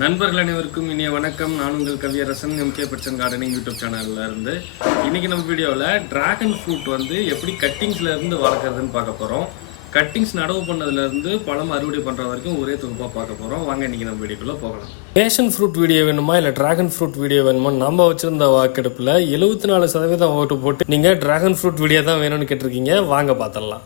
நண்பர்கள் அனைவருக்கும் இனிய வணக்கம். நான் உங்கள் கவியரசன் எம்கே பச்சன் கார்டனிங் யூடியூப் சேனல்ல இருந்து. இன்னைக்கு நம்ம வீடியோவில் டிராகன் ஃப்ரூட் வந்து எப்படி கட்டிங்ஸ்ல இருந்து வளர்க்குறதுன்னு பார்க்க போகிறோம் கட்டிங்ஸ் நடவு பண்ணதுலேருந்து பழம் அறுவடை பண்ணுற வரைக்கும் ஒரே தொகுப்பாக பார்க்க போகிறோம் வாங்க இன்றைக்கி நம்ம வீடியோக்குள்ளே போகலாம். பேஷன் ஃப்ரூட் வீடியோ வேணுமா இல்லை ட்ராகன் ஃப்ரூட் வீடியோ வேணுமா? நம்ம வச்சுருந்த வாக்கெடுப்பில் எழுபத்தி நாலு சதவீதம் ஓட்டு போட்டு நீங்கள் டிராகன் ஃப்ரூட் வீடியோ தான் வேணும்னு கேட்டிருக்கீங்க. வாங்க பார்த்துடலாம்.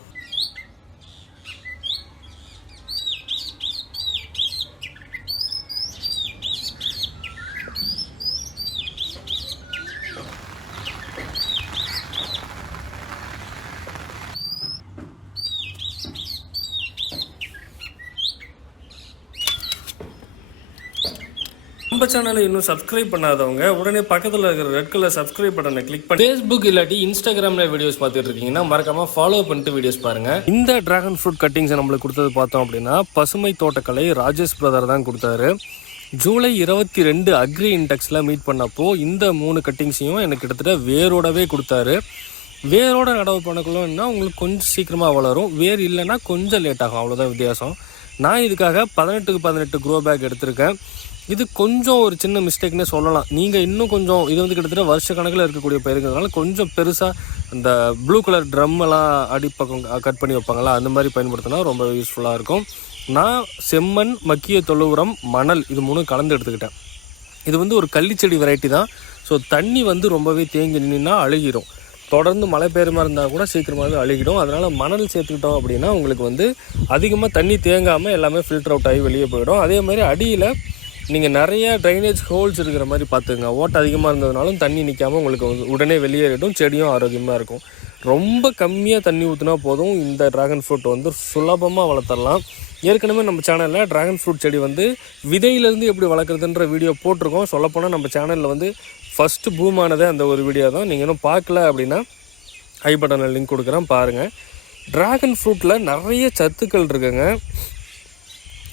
நம்ம சேனலை இன்னும் சப்ஸ்கிரைப் பண்ணாதவங்க உடனே பக்கத்தில் இருக்கிற ரெட் கலர் சப்ஸ்கிரைப் பட்டனை கிளிக் பண்ணி ஃபேஸ்புக் இல்லாட்டி இன்ஸ்டாகிராமில் வீடியோஸ் பார்த்துட்டு இருக்கீங்கன்னா மறக்காம ஃபாலோ பண்ணிட்டு வீடியோஸ் பாருங்க. இந்த டிராகன் ஃப்ரூட் கட்டிங்ஸ் நம்மளுக்கு கொடுத்தது பார்த்தோம் அப்படின்னா பசுமை தோட்டக்கலை ராஜேஷ் பிரதர் தான் கொடுத்தாரு. ஜூலை இருபத்தி ரெண்டு அக்ரி இன்டெக்ஸில் மீட் பண்ணப்போ இந்த மூணு கட்டிங்ஸையும் எனக்கு கிட்டத்தட்ட வேரோடவே கொடுத்தாரு. வேரோட நடவு பண்ணக்குள்ளன்னா உங்களுக்கு கொஞ்சம் சீக்கிரமாக வளரும். வேர் இல்லைன்னா கொஞ்சம் லேட் ஆகும். அவ்வளோதான் வித்தியாசம். நான் இதுக்காக பதினெட்டுக்கு பதினெட்டு க்ரோ பேக் எடுத்திருக்கேன். இது கொஞ்சம் ஒரு சின்ன மிஸ்டேக்னே சொல்லலாம். நீங்கள் இன்னும் கொஞ்சம் இது வந்து கிட்டத்தட்ட வருஷ கணக்கில் இருக்கக்கூடிய பயிருங்கிறதுனால கொஞ்சம் பெருசாக இந்த ப்ளூ கலர் ட்ரம்மெல்லாம் அடிப்பக்கம் கட் பண்ணி வைப்பாங்களா? அந்த மாதிரி பயன்படுத்தினா ரொம்ப யூஸ்ஃபுல்லாக இருக்கும். நான் செம்மண் மக்கிய தொழு உரம் மணல் இது மூணும் கலந்து எடுத்துக்கிட்டேன். இது வந்து ஒரு கள்ளிச்செடி வெரைட்டி தான். ஸோ தண்ணி வந்து ரொம்பவே தேங்கி நின்னா அழுகிடும் தொடர்ந்து மழை பெய்யுற மாதிரி இருந்தால் கூட சீக்கிரமாகவே அழுகிடும். அதனால் மணல் சேர்த்துக்கிட்டோம் அப்படின்னா உங்களுக்கு வந்து அதிகமாக தண்ணி தேங்காமல் எல்லாமே ஃபில்டர் அவுட் ஆகி வெளியே போயிடும். அதே மாதிரி அடியில் நீங்கள் நிறைய ட்ரைனேஜ் ஹோல்ஸ் இருக்கிற மாதிரி பார்த்துங்க ஓட்டை அதிகமாக இருந்ததுனாலும் தண்ணி நிற்காமல் உங்களுக்கு வந்து உடனே வெளியேறிடும் செடியும் ஆரோக்கியமாக இருக்கும். ரொம்ப கம்மியாக தண்ணி ஊற்றினா போதும். இந்த ட்ராகன் ஃப்ரூட் வந்து சுலபமாக வளர்த்தரலாம். ஏற்கனவே நம்ம சேனலில் ட்ராகன் ஃப்ரூட் செடி வந்து விதையிலேருந்து எப்படி வளர்க்குறதுன்ற வீடியோ போட்டிருக்கோம். சொல்லப்போனால் நம்ம சேனலில் வந்து ஃபஸ்ட்டு பூமானதே அந்த ஒரு வீடியோ தான். நீங்கள் இன்னும் பார்க்கல அப்படின்னா ஐ பட்டனில் லிங்க் கொடுக்குறேன். பாருங்கள் ட்ராகன் ஃப்ரூட்டில் நிறைய சத்துக்கள் இருக்குங்க.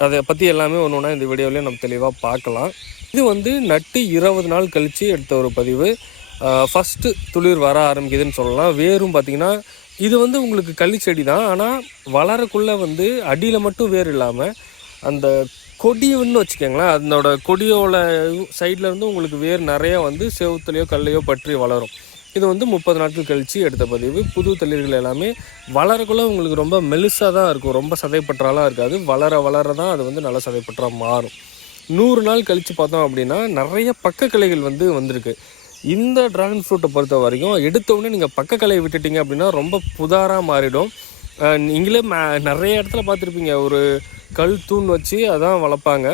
அதை பற்றி எல்லாமே ஒன்று ஒன்றா இந்த வீடியோவிலே நம்ம தெளிவாக பார்க்கலாம். இது வந்து நட்டு இருபது நாள் கழித்து எடுத்த ஒரு பதிவு. ஃபஸ்ட்டு துளிர் வர ஆரம்பிக்குதுன்னு சொல்லலாம். வேரும் பார்த்திங்கன்னா இது வந்து உங்களுக்கு களிச்செடி தான். ஆனால் வளரக்குள்ளே வந்து அடியில் மட்டும் வேர் இல்லாமல் அந்த கொடின்னு வச்சுக்கோங்களேன் அதனோட கொடியோட சைடில் இருந்து உங்களுக்கு வேர் நிறையா வந்து செவுத்துலையோ கல்லையோ பற்றி வளரும். இது வந்து முப்பது நாட்கள் கழித்து எடுத்த பதிவு. புது தளிர்கள் எல்லாமே வளரக்குள்ள உங்களுக்கு ரொம்ப மெலுசாக தான் இருக்கும். ரொம்ப சதைப்பற்றாலாம் இருக்காது. வளர வளர தான் அது வந்து நல்லா சதைப்பற்றா மாறும். நூறு நாள் கழித்து பார்த்தோம் அப்படின்னா நிறைய பக்க கிளைகள் வந்து வந்திருக்கு. இந்த ட்ராகன் ஃப்ரூட்டை பொறுத்த வரைக்கும் எடுத்தவுடனே நீங்கள் பக்க கலையை விட்டுட்டீங்க அப்படின்னா ரொம்ப புதாராக மாறிடும். நீங்களே மே நிறைய இடத்துல பார்த்துருப்பீங்க. ஒரு கல் தூண் வச்சு அதான் வளர்ப்பாங்க.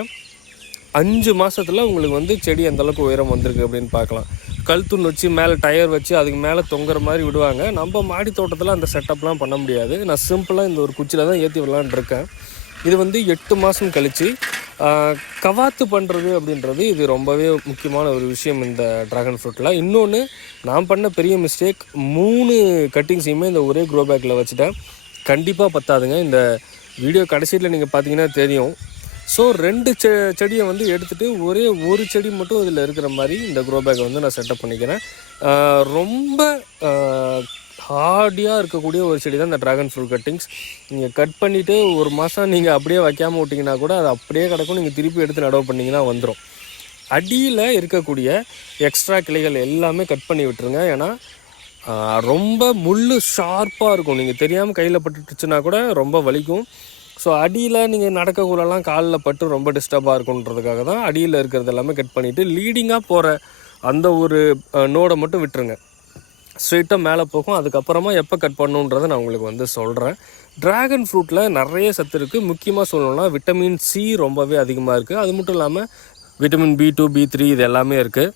அஞ்சு மாதத்தில் உங்களுக்கு வந்து செடி அந்தளவுக்கு உயரம் வந்திருக்கு அப்படின்னு பார்க்கலாம். கல் வச்சு மேலே டயர் வச்சு அதுக்கு மேலே தொங்குற மாதிரி விடுவாங்க. நம்ம மாடி தோட்டத்தில் அந்த செட்டப்லாம் பண்ண முடியாது. நான் சிம்பிளாக இந்த ஒரு குச்சியில் தான் ஏற்றி விடலான்னு இருக்கேன். இது வந்து எட்டு மாதம் கழித்து கவாத்து பண்ணுறது அப்படின்றது இது ரொம்பவே முக்கியமான ஒரு விஷயம் இந்த ட்ராகன் ஃப்ரூட்டில் இன்னொன்று நான் பண்ண பெரிய மிஸ்டேக் மூணு கட்டிங்ஸையுமே இந்த ஒரே க்ரோ பேக்கில் வச்சுட்டேன். கண்டிப்பாக பத்தாதுங்க. இந்த வீடியோ கடைசியில் நீங்கள் பார்த்தீங்கன்னா தெரியும். ஸோ ரெண்டு செ செடியை வந்து எடுத்துகிட்டு ஒரே ஒரு செடி மட்டும் இதில் இருக்கிற மாதிரி இந்த க்ரோ பேக்கை வந்து நான் செட்டப் பண்ணிக்கிறேன். ரொம்ப ஹார்டியாக இருக்கக்கூடிய ஒரு செடி தான் இந்த ட்ராகன் ஃப்ரூட் கட்டிங்ஸ் நீங்கள் கட் பண்ணிவிட்டு ஒரு மாதம் நீங்கள் அப்படியே வைக்காமல் விட்டிங்கன்னா கூட அது அப்படியே கிடக்கும். நீங்கள் திருப்பி எடுத்து நடவு பண்ணிங்கன்னா வந்துடும் அடியில் இருக்கக்கூடிய எக்ஸ்ட்ரா கிளைகள் எல்லாமே கட் பண்ணி விட்டுருங்க. ஏன்னா ரொம்ப முள் ஷார்ப்பாக இருக்கும். நீங்கள் தெரியாமல் கையில் பட்டுட்டுச்சுன்னா கூட ரொம்ப வலிக்கும். ஸோ அடியில் நீங்கள் நடக்கக்குள்ளெல்லாம் காலில் பட்டு ரொம்ப டிஸ்டர்பாக இருக்குன்றதுக்காக தான் அடியில் இருக்கிறது எல்லாமே கட் பண்ணிவிட்டு லீடிங்காக போகிற அந்த ஒரு நோடை மட்டும் விட்டுருங்க. ஸ்ட்ரெயிட்டாக மேலே போகும். அதுக்கப்புறமா எப்போ கட் பண்ணுன்றதை நான் உங்களுக்கு வந்து சொல்கிறேன் ட்ராகன் ஃப்ரூட்டில் நிறைய சத்து இருக்குது முக்கியமாக சொல்லணும்னா விட்டமின் சி ரொம்பவே அதிகமாக இருக்குது அது மட்டும் இல்லாமல் vitamin B two B three இது எல்லாமே இருக்குது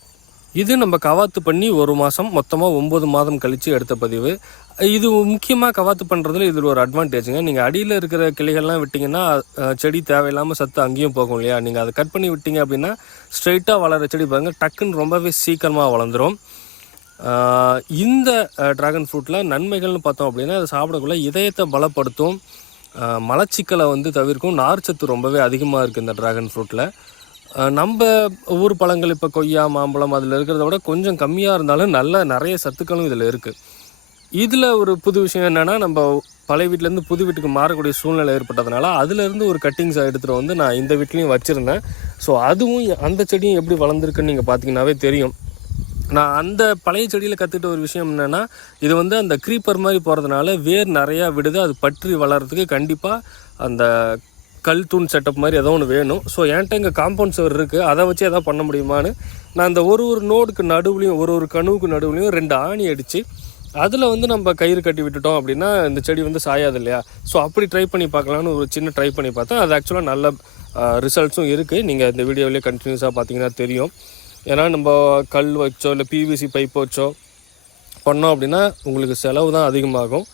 இது நம்ம கவாத்து பண்ணி ஒரு மாதம் மொத்தமாக ஒம்பது மாதம் கழித்து எடுத்த பதிவு. இது முக்கியமாக கவாத்து பண்ணுறதுல இதில் ஒரு அட்வான்டேஜுங்க நீங்கள் அடியில் இருக்கிற கிளைகள்லாம் விட்டிங்கன்னா செடி தேவையில்லாமல் சத்து அங்கேயும் போகும் இல்லையா? நீங்கள் அதை கட் பண்ணி விட்டீங்க அப்படின்னா ஸ்ட்ரைட்டாக வளர செடி பாருங்கள் டக்குன்னு ரொம்பவே சீக்கிரமாக வளர்ந்துடும் இந்த ட்ராகன் ஃப்ரூட்டில் நன்மைகள்னு பார்த்தோம் அப்படின்னா அதை சாப்பிடக்குள்ள இதயத்தை பலப்படுத்தும் மலச்சிக்கலை வந்து தவிர்க்கும். நார்ச்சத்து ரொம்பவே அதிகமாக இருக்குது இந்த ட்ராகன் ஃப்ரூட்டில் நம்ம ஊர் பழங்கள் இப்போ கொய்யா மாம்பழம் அதில் இருக்கிறத விட கொஞ்சம் கம்மியாக இருந்தாலும் நல்ல நிறைய சத்துக்களும் இதில் இருக்குது இதில் ஒரு புது விஷயம் என்னென்னா நம்ம பழைய வீட்டிலேருந்து புது வீட்டுக்கு மாறக்கூடிய சூழ்நிலை ஏற்பட்டதுனால அதுலேருந்து ஒரு கட்டிங்ஸை எடுத்துகிட்டு வந்து நான் இந்த வீட்லேயும் வச்சுருந்தேன். ஸோ அதுவும் அந்த செடியும் எப்படி வளர்ந்துருக்குன்னு நீங்கள் பார்த்தீங்கன்னாவே தெரியும். நான் அந்த பழைய செடியில் கற்றுக்கிட்ட ஒரு விஷயம் என்னென்னா இது வந்து அந்த க்ரீப்பர் மாதிரி போகிறதுனால வேர் நிறையா விடுது அது பற்றி வளர்கிறதுக்கு கண்டிப்பாக அந்த கல் தூண் செட்டப் மாதிரி ஏதோ ஒன்று வேணும். ஸோ என்கிட்ட இங்கே காம்பவுண்ட் சுவர் இருக்குது அதை வச்சு எதாவது பண்ண முடியுமான்னு நான் அந்த ஒரு ஒரு நோடுக்கு நடுவுலையும் ஒரு ஒரு கணுவுக்கு நடுவுலையும் ரெண்டு ஆணி அடித்து அதில் வந்து நம்ம கயிறு கட்டி விட்டுட்டோம் அப்படின்னா இந்த செடி வந்து சாயாது இல்லையா? ஸோ அப்படி ட்ரை பண்ணி பார்க்கலான்னு ஒரு சின்ன ட்ரை பண்ணி பார்த்தேன். அது ஆக்சுவலாக நல்ல ரிசல்ட்ஸும் இருக்குது நீங்கள் இந்த வீடியோவிலே கண்டினியூஸாக பார்த்தீங்கன்னா தெரியும். ஏன்னா நம்ம கல் வச்சோ இல்லை பிவிசி பைப் வச்சோ பண்ணோம் அப்படின்னா உங்களுக்கு செலவு தான் அதிகமாகும்.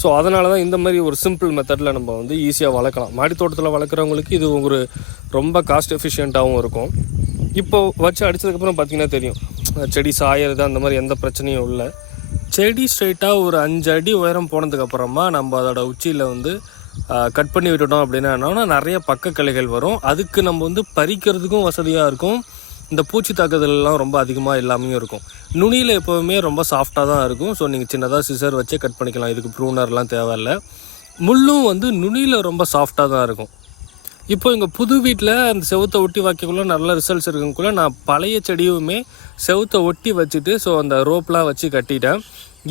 ஸோ அதனால தான் இந்த மாதிரி ஒரு சிம்பிள் மெத்தடில் நம்ம வந்து ஈஸியாக வளர்க்கலாம். மாடி தோட்டத்தில் வளர்க்குறவங்களுக்கு இது ஒரு ரொம்ப காஸ்ட் எஃபிஷியண்ட்டாகவும் இருக்கும். இப்போ வச்சு அடித்ததுக்கப்புறம் பார்த்தீங்கன்னா தெரியும். செடி சாயறது அந்த மாதிரி எந்த பிரச்சனையும் இல்லை. செடி ஸ்ட்ரைட்டாக ஒரு அஞ்சு அடி உயரம் போனதுக்கப்புறமா நம்ம அதோட உச்சியில் வந்து கட் பண்ணி விட்டுட்டோம் அப்படின்னா என்னன்னா நிறைய பக்க கிளைகள் வரும். அதுக்கு நம்ம வந்து பறிக்கிறதுக்கும் வசதியாக இருக்கும். இந்த பூச்சி தாக்குதல்லாம் ரொம்ப அதிகமாக இல்லாமையும் இருக்கும். நுனியில் எப்போவுமே ரொம்ப சாஃப்டாக தான் இருக்கும். ஸோ நீங்கள் சின்னதாக சிசர் வச்சே கட் பண்ணிக்கலாம். இதுக்கு ப்ரூனர்லாம் தேவையில்ல. முள்ளும் வந்து நுனியில் ரொம்ப சாஃப்டாக தான் இருக்கும். இப்போ எங்கள் புது வீட்டில் அந்த செவுத்தை ஒட்டி வைக்கக்குள்ளே நல்ல ரிசல்ட்ஸ் இருக்குங்கக்குள்ளே நான் பழைய செடியுமே செவுத்தை ஒட்டி வச்சுட்டு ஸோ அந்த ரோப்லாம் வச்சு கட்டிட்டேன்.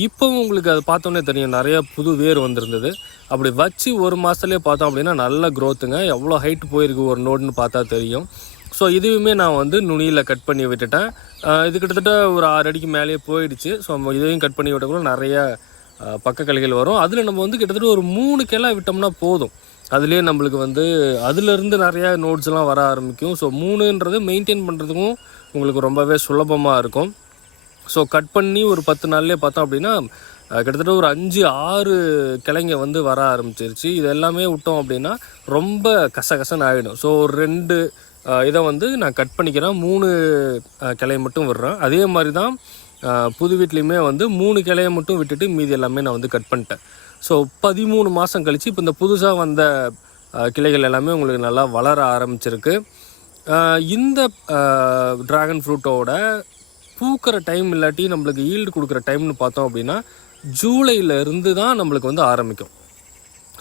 இப்போ உங்களுக்கு அது பார்த்தோன்னே தெரியும். நிறையா புது வேர் வந்திருந்தது. அப்படி வச்சு ஒரு மாதத்துலேயே பார்த்தோம் அப்படின்னா நல்ல க்ரோத்துங்க எவ்வளோ ஹைட் போயிருக்கு ஒரு நோடுன்னு பார்த்தா தெரியும். ஸோ இதுவுமே நான் வந்து நுனியில் கட் பண்ணி விட்டுட்டேன். இது கிட்டத்தட்ட ஒரு ஆறு அடிக்கு மேலேயே போயிடுச்சு. ஸோ நம்ம இதையும் கட் பண்ணி விட்டக்குள்ள நிறைய பக்க கிளைகள் வரும். அதில் நம்ம வந்து கிட்டத்தட்ட ஒரு மூணு கிளை விட்டோம்னா போதும். அதுலேயே நம்மளுக்கு வந்து அதுலேருந்து நிறையா நோட்ஸ்லாம் வர ஆரம்பிக்கும். ஸோ மூணுன்றது மெயின்டைன் பண்ணுறதுக்கும் உங்களுக்கு ரொம்பவே சுலபமாக இருக்கும். ஸோ கட் பண்ணி ஒரு பத்து நாள்லேயே பார்த்தோம் அப்படின்னா கிட்டத்தட்ட ஒரு அஞ்சு ஆறு கிளைங்க வந்து வர ஆரம்பிச்சிருச்சு. இது எல்லாமே விட்டோம் அப்படின்னா ரொம்ப கசகசன்னு ஆகிடும் ஸோ ஒரு ரெண்டு இதை வந்து நான் கட் பண்ணிக்கிறேன். மூணு கிளையை கிளைய மட்டும் விடுறேன். அதே மாதிரி தான் புது வீட்லேயுமே வந்து மூணு கிளையை மட்டும் விட்டுட்டு மீதி எல்லாமே நான் வந்து கட் பண்ணிட்டேன். ஸோ பதிமூணு மாதம் கழித்து இப்போ இந்த புதுசாக வந்த கிளைகள் எல்லாமே உங்களுக்கு நல்லா வளர ஆரம்பிச்சிருக்கு. இந்த ட்ராகன் ஃப்ரூட்டோட பூக்கிற டைம் இல்லாட்டி நம்மளுக்கு ஈல்டு கொடுக்குற டைம்னு பார்த்தோம் அப்படின்னா ஜூலையிலேருந்து இருந்து தான் நம்மளுக்கு வந்து ஆரம்பிக்கும்.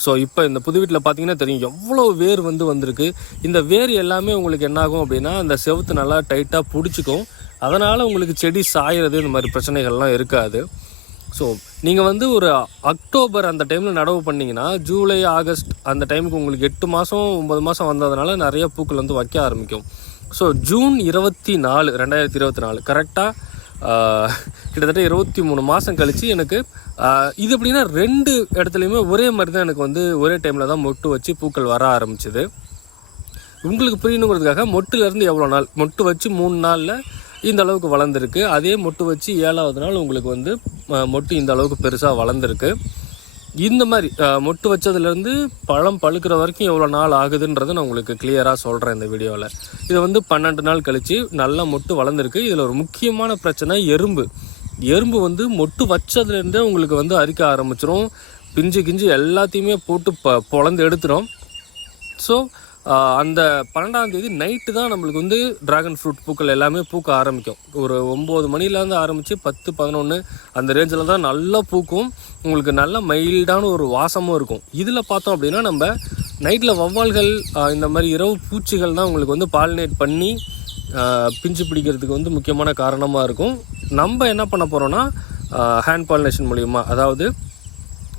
ஸோ இப்போ இந்த புது வீட்டில் பார்த்தீங்கன்னா தெரியும் எவ்வளோ வேர் வந்து வந்திருக்கு. இந்த வேர் எல்லாமே உங்களுக்கு என்னாகும் அப்படின்னா அந்த செவுத்து நல்லா டைட்டாக பிடிச்சிக்கும். அதனால் உங்களுக்கு செடி சாயறது இந்த மாதிரி பிரச்சனைகள்லாம் இருக்காது. ஸோ நீங்கள் வந்து ஒரு அக்டோபர் அந்த டைமில் நடவு பண்ணீங்கன்னா ஜூலை ஆகஸ்ட் அந்த டைமுக்கு உங்களுக்கு எட்டு மாதம் ஒம்பது மாதம் வந்ததுனால நிறைய பூக்கள் வந்து வைக்க ஆரம்பிக்கும். ஸோ ஜூன் இருபத்தி நாலு ரெண்டாயிரத்தி இருபத்தி நாலு கரெக்டாக கிட்டத்தட்ட இருபத்தி மூணு மாதம் கழித்து எனக்கு இது எப்படின்னா ரெண்டு இடத்துலையுமே ஒரே மாதிரி தான் எனக்கு வந்து ஒரே டைமில் தான் மொட்டு வச்சு பூக்கள் வர ஆரம்பிச்சிது. உங்களுக்கு புரியணுங்கிறதுக்காக மொட்டுலேருந்து எவ்வளோ நாள் மொட்டு வச்சு மூணு நாளில் இந்த அளவுக்கு வளர்ந்துருக்கு. அதே மொட்டு வச்சு ஏழாவது நாள் உங்களுக்கு வந்து மொட்டு இந்த அளவுக்கு பெருசாக வளர்ந்துருக்கு. இந்த மாதிரி மொட்டு வச்சதுலேருந்து பழம் பழுக்கிற வரைக்கும் எவ்வளோ நாள் ஆகுதுன்றதை நான் உங்களுக்கு கிளியராக சொல்கிறேன் இந்த வீடியோவில் இது வந்து பன்னெண்டு நாள் கழித்து நல்லா மொட்டு வளர்ந்துருக்கு. இதில் ஒரு முக்கியமான பிரச்சனை எறும்பு. எறும்பு வந்து மொட்டு வச்சதுலேருந்தே உங்களுக்கு வந்து அரிக்க ஆரம்பிச்சிரும். பிஞ்சு கிஞ்சு எல்லாத்தையுமே போட்டு ப பொழந்து எடுத்துடும் ஸோ அந்த பன்னெண்டாம் தேதி நைட்டு தான் நம்மளுக்கு வந்து ட்ராகன் ஃப்ரூட் பூக்கள் எல்லாமே பூக்க ஆரம்பிக்கும். ஒரு ஒம்பது மணிலேருந்து ஆரம்பித்து பத்து பதினொன்று அந்த ரேஞ்சில் தான் நல்லா பூக்கும். உங்களுக்கு நல்ல மைல்டான ஒரு வாசமும் இருக்கும். இதில் பார்த்தோம் அப்படின்னா நம்ம நைட்டில் வவ்வால்கள் இந்த மாதிரி இரவு பூச்சிகள் தான் உங்களுக்கு வந்து பாலினேட் பண்ணி பிஞ்சு பிடிக்கிறதுக்கு வந்து முக்கியமான காரணமாக இருக்கும். நம்ம என்ன பண்ண போகிறோன்னா ஹேண்ட் பாலினேஷன் மூலிமா அதாவது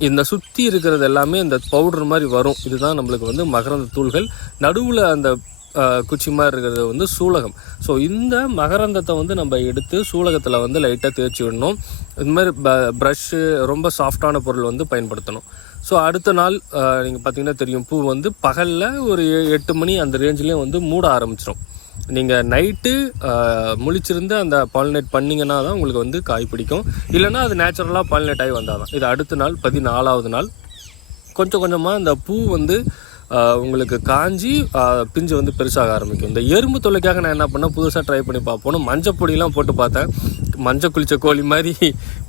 இந்த சுற்றி இருக்கிறது எல்லாமே இந்த பவுடர் மாதிரி வரும். இதுதான் நம்மளுக்கு வந்து மகரந்த தூள்கள். நடுவில் அந்த குச்சி மாதிரி இருக்கிறது வந்து சூலகம். ஸோ இந்த மகரந்தத்தை வந்து நம்ம எடுத்து சூலகத்தில் வந்து லைட்டாக தேய்ச்சி விடணும். இது மாதிரி ப ப்ரஷ்ஷு ரொம்ப சாஃப்டான பொருள் வந்து பயன்படுத்தணும். ஸோ அடுத்த நாள் நீங்கள் பார்த்தீங்கன்னா தெரியும் பூ வந்து பகலில் ஒரு எட்டு மணி அந்த ரேஞ்சிலே வந்து மூட ஆரம்பிச்சிடும் நீங்கள் நைட்டு முழிச்சிருந்து அந்த பாலினேட் பண்ணிங்கன்னா தான் உங்களுக்கு வந்து காய் பிடிக்கும். இல்லைன்னா அது நேச்சுரலாக பாலினேட் ஆகி வந்தால் தான். இது அடுத்த நாள் பதினாலாவது நாள். கொஞ்சம் கொஞ்சமாக இந்த பூ வந்து உங்களுக்கு காஞ்சி பிஞ்சு வந்து பெருசாக ஆரம்பிக்கும். இந்த எறும்பு தொல்லைக்காக நான் என்ன பண்ணேன் புதுசாக ட்ரை பண்ணி பார்ப்போம் மஞ்சள் பொடியெலாம் போட்டு பார்த்தேன். மஞ்சள் குளிச்ச கோழி மாதிரி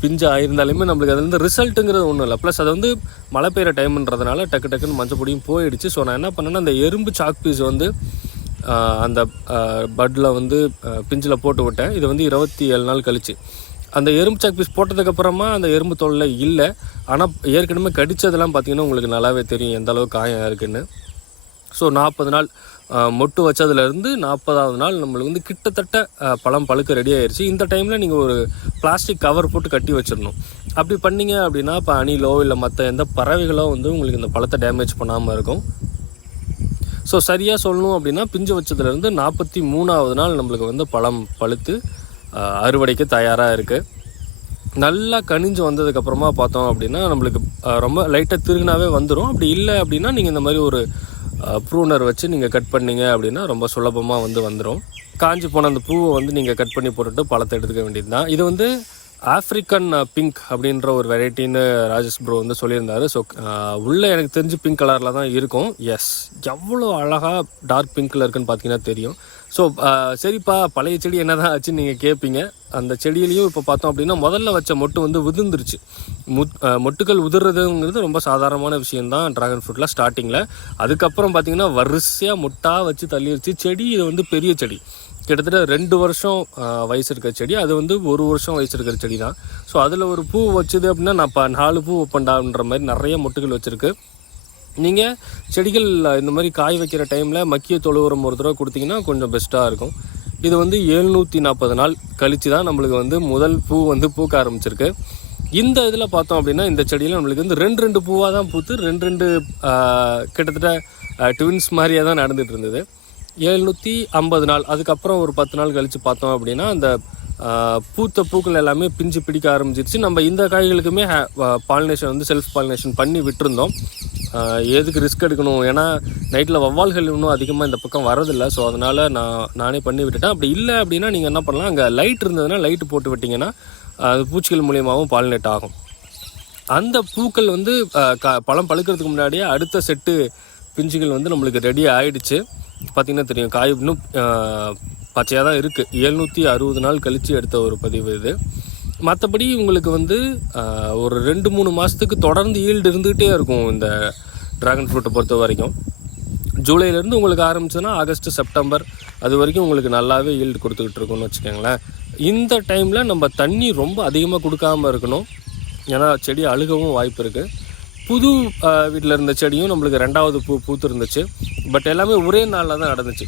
பிஞ்சு ஆயிருந்தாலுமே நம்மளுக்கு அதுலேருந்து ரிசல்ட்டுங்கிறது ஒன்றும் இல்லை. ப்ளஸ் அது வந்து மழை பெய்கிற டைம்ன்றதுனால டக்கு டக்குன்னு மஞ்சள் பொடியும் போயிடுச்சு. ஸோ நான் என்ன பண்ணேன்னா அந்த எறும்பு சாக் பீஸ் வந்து அந்த பட்டில் வந்து பிஞ்சில் போட்டு விட்டேன். இது வந்து இருபத்தி ஏழு நாள் கழிச்சு. அந்த எறும்பு சாக் பீஸ் போட்டதுக்கப்புறமா அந்த எறும்பு தோலில் இல்லை. ஆனால் ஏற்கனவே கடித்ததெல்லாம் பார்த்தீங்கன்னா உங்களுக்கு நல்லாவே தெரியும் எந்த அளவுக்கு காயம் இருக்குன்னு. ஸோ நாற்பது நாள் மொட்டு வச்சதுலேருந்து நாற்பதாவது நாள் நம்மளுக்கு வந்து கிட்டத்தட்ட பழம் பழுக்க ரெடி ஆயிடுச்சு இந்த டைமில் நீங்கள் ஒரு பிளாஸ்டிக் கவர் போட்டு கட்டி வச்சிடணும். அப்படி பண்ணீங்க அப்படின்னா இப்போ அணிலோ இல்லை மற்ற எந்த பறவைகளோ வந்து உங்களுக்கு இந்த பழத்தை டேமேஜ் பண்ணாமல் இருக்கும். ஸோ சரியாக சொல்லணும் அப்படின்னா பிஞ்சு வச்சதுலேருந்து நாற்பத்தி மூணாவது நாள் நம்மளுக்கு வந்து பழம் பழுத்து அறுவடைக்கு தயாராக இருக்குது நல்லா கனிஞ்சு வந்ததுக்கப்புறமா பார்த்தோம் அப்படின்னா நம்மளுக்கு ரொம்ப லைட்டாக திருகினாவே வந்துடும் அப்படி இல்லை அப்படின்னா நீங்கள் இந்த மாதிரி ஒரு ப்ரூனர் வச்சு நீங்கள் கட் பண்ணீங்க அப்படின்னா ரொம்ப சுலபமாக வந்து வந்துடும் காஞ்சி போன அந்த பூவை வந்து நீங்கள் கட் பண்ணி போட்டுட்டு பழத்தை எடுத்துக்க வேண்டியது தான் இது வந்து ஆஃப்ரிக்கன் பிங்க் uh, அப்படின்ற ஒரு வெரைட்டின்னு ராஜேஷ் ப்ரோ வந்து சொல்லியிருந்தாரு. ஸோ uh, உள்ளே எனக்கு தெரிஞ்சு பிங்க் கலரில் தான் இருக்கும். எஸ் எவ்வளோ அழகாக டார்க் பிங்க்கில் இருக்குன்னு பார்த்தீங்கன்னா தெரியும். ஸோ uh, சரிப்பா பழைய செடி என்ன தான் ஆச்சுன்னு நீங்கள் கேட்பீங்க அந்த செடியிலையும் இப்போ பார்த்தோம் அப்படின்னா முதல்ல வச்ச மொட்டு வந்து உதிர்ந்துருச்சு. முட் மொட்டுக்கள் உதிர்றதுங்கிறது ரொம்ப சாதாரணமான விஷயந்தான் ட்ராகன் ஃப்ரூட்டில் ஸ்டார்டிங்கில் அதுக்கப்புறம் பார்த்தீங்கன்னா வரிசையாக முட்டாக வச்சு தள்ளிருச்சு. செடி இது வந்து பெரிய செடி. கிட்டத்தட்ட ரெண்டு வருஷம் வயசு இருக்கிற செடி. அது வந்து ஒரு வருஷம் வயசு இருக்கிற செடி தான் ஸோ அதில் ஒரு பூ வச்சுது அப்படின்னா நான் இப்போ நாலு பூ வைப்பேன்டான்ற மாதிரி நிறைய மொட்டுகள் வச்சுருக்கு. நீங்கள் செடிகள் இந்த மாதிரி காய் வைக்கிற டைமில் மக்கிய தொழு உரம் ஒரு தடவை கொடுத்தீங்கன்னா கொஞ்சம் பெஸ்ட்டாக இருக்கும். இது வந்து எழுநூற்றி நாற்பது நாள் கழித்து தான் நம்மளுக்கு வந்து முதல் பூ வந்து பூக்க ஆரம்பிச்சிருக்கு. இந்த இதில் பார்த்தோம் அப்படின்னா இந்த செடியில் நம்மளுக்கு வந்து ரெண்டு ரெண்டு பூவாக தான் பூத்து ரெண்டு ரெண்டு கிட்டத்தட்ட ட்வின்ஸ் மாதிரியே தான் நடந்துகிட்டு இருந்தது. எழுநூற்றி ஐம்பது நாள். அதுக்கப்புறம் ஒரு பத்து நாள் கழித்து பார்த்தோம் அப்படின்னா அந்த பூத்த பூக்கள் எல்லாமே பிஞ்சு பிடிக்க ஆரம்பிச்சிருச்சு. நம்ம இந்த காய்களுக்குமே பாலினேஷன் வந்து செல்ஃப் பாலினேஷன் பண்ணி விட்டுருந்தோம். எதுக்கு ரிஸ்க் எடுக்கணும்? ஏன்னா நைட்டில் வவ்வால்கள் இன்னும் அதிகமாக இந்த பக்கம் வரதில்லை ஸோ அதனால் நான் நானே பண்ணி விட்டுட்டேன். அப்படி இல்லை அப்படின்னா நீங்கள் என்ன பண்ணலாம்? அங்கே லைட் இருந்ததுன்னா லைட்டு போட்டு விட்டிங்கன்னா அது பூச்சிகள் மூலியமாகவும் பாலினேட் ஆகும். அந்த பூக்கள் வந்து க பழம் பழுக்கிறதுக்கு முன்னாடியே அடுத்த செட்டு பிஞ்சுகள் வந்து நம்மளுக்கு ரெடி ஆகிடுச்சு பார்த்திங்கன்னா தெரியும் காய் இன்னும் பச்சையாக தான் இருக்குது எழுநூற்றி அறுபது நாள் கழித்து எடுத்த ஒரு பதிவு இது. மற்றபடி உங்களுக்கு வந்து ஒரு ரெண்டு மூணு மாதத்துக்கு தொடர்ந்து ஈல்டு இருந்துகிட்டே இருக்கும் இந்த ட்ராகன் ஃப்ரூட்டை பொறுத்த வரைக்கும். ஜூலைலேருந்து உங்களுக்கு ஆரம்பிச்சதுன்னா ஆகஸ்ட் செப்டம்பர் அது வரைக்கும் உங்களுக்கு நல்லாவே ஈல்டு கொடுத்துக்கிட்டு இருக்கும்னு வச்சுக்கோங்களேன். இந்த டைமில் நம்ம தண்ணி ரொம்ப அதிகமாக கொடுக்காம இருக்கணும். ஏன்னா செடி அழுகவும் வாய்ப்பு இருக்குது புது வீட்டில் இருந்த செடியும் நம்மளுக்கு ரெண்டாவது பூ பூத்துருந்துச்சு. பட் எல்லாமே ஒரே நாளில் தான் நடந்துச்சு.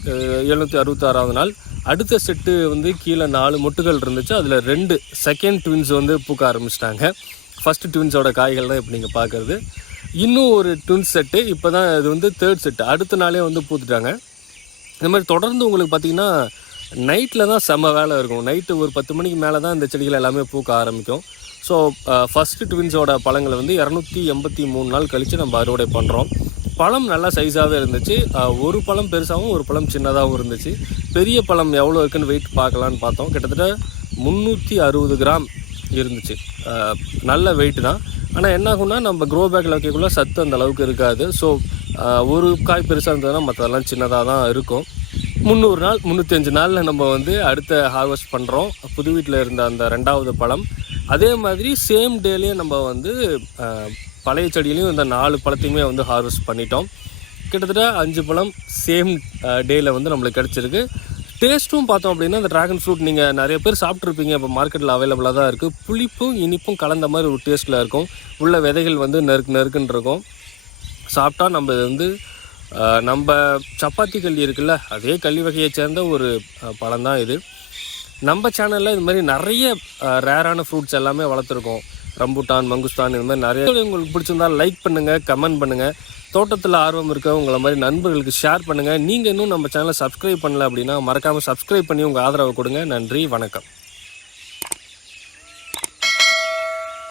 எழுநூற்றி அறுபத்தாறாவது நாள். அடுத்த செட்டு வந்து கீழே நாலு மொட்டுகள் இருந்துச்சு. அதில் ரெண்டு செகண்ட் ட்வின்ஸ் வந்து பூக்க ஆரம்பிச்சிட்டாங்க. ஃபஸ்ட்டு ட்வின்ஸோட காய்கள் தான் இப்போ நீங்கள் பார்க்குறது இன்னும் ஒரு ட்வின்ஸ் செட்டு இப்போ தான் இது வந்து தேர்ட் செட்டு அடுத்த நாளே வந்து பூத்துட்டாங்க. இந்த மாதிரி தொடர்ந்து உங்களுக்கு பார்த்தீங்கன்னா நைட்டில் தான் செம்ம வேலை இருக்கும். நைட்டு ஒரு பத்து மணிக்கு மேலே தான் இந்த செடிகள் எல்லாமே பூக்க ஆரம்பிக்கும். ஸோ ஃபஸ்ட்டு ட்வின்ஸோட பழங்களை வந்து இரநூத்தி எண்பத்தி மூணு நாள் கழித்து நம்ம அறுவடை பண்ணுறோம் பழம் நல்லா சைஸாகவே இருந்துச்சு. ஒரு பழம் பெருசாகவும் ஒரு பழம் சின்னதாகவும் இருந்துச்சு. பெரிய பழம் எவ்வளோ இருக்குன்னு வெயிட் பார்க்கலான்னு பார்த்தோம். கிட்டத்தட்ட முந்நூற்றி அறுபது கிராம் இருந்துச்சு. நல்ல வெயிட் தான். ஆனால் என்ன ஆகும்னா நம்ம க்ரோ பேக்கில் வைக்கக்குள்ளே சத்து அந்த அளவுக்கு இருக்காது. ஸோ ஒரு காய் பெருசாக இருந்ததுன்னா மற்றதெல்லாம் சின்னதாக தான் இருக்கும். முந்நூறு நாள் முந்நூற்றஞ்சு நாளில் நம்ம வந்து அடுத்த ஹார்வெஸ்ட் பண்ணுறோம் புது வீட்டில் இருந்த அந்த ரெண்டாவது பழம். அதே மாதிரி சேம் டேலேயே நம்ம வந்து பழைய செடியிலையும் இந்த நாலு பழத்தையுமே வந்து ஹார்வெஸ்ட் பண்ணிட்டோம். கிட்டத்தட்ட அஞ்சு பழம் சேம் டேயில் வந்து நம்மளுக்கு கிடச்சிருக்கு. டேஸ்ட்டும் பார்த்தோம் அப்படின்னா இந்த ட்ராகன் ஃப்ரூட் நீங்கள் நிறைய பேர் சாப்பிட்ருப்பீங்க இப்போ மார்க்கெட்டில் அவைலபிளாக தான் இருக்குது புளிப்பும் இனிப்பும் கலந்த மாதிரி ஒரு டேஸ்ட்டில் இருக்கும். உள்ள விதைகள் வந்து நெருக்கு நெருக்குன்னு இருக்கும். சாப்பிட்டா நம்ம இது வந்து நம்ம சப்பாத்தி கல்லி இருக்குல்ல அதே கல்லி வகையை சேர்ந்த ஒரு பழம் தான் இது. நம்ம சேனலில் இது மாதிரி நிறைய ரேரான ஃப்ரூட்ஸ் எல்லாமே வளர்த்துருக்கோம். ரம்புட்டான் மங்குஸ்தான் இது மாதிரி நிறைய உங்களுக்கு பிடிச்சிருந்தா லைக் பண்ணுங்கள் கமெண்ட் பண்ணுங்கள் தோட்டத்தில் ஆர்வம் இருக்க உங்களை மாதிரி நண்பர்களுக்கு ஷேர் பண்ணுங்கள் நீங்கள் இன்னும் நம்ம சேனலை சப்ஸ்கிரைப் பண்ணல அப்படின்னா மறக்காமல் சப்ஸ்கிரைப் பண்ணி உங்கள் ஆதரவை கொடுங்க. நன்றி வணக்கம்.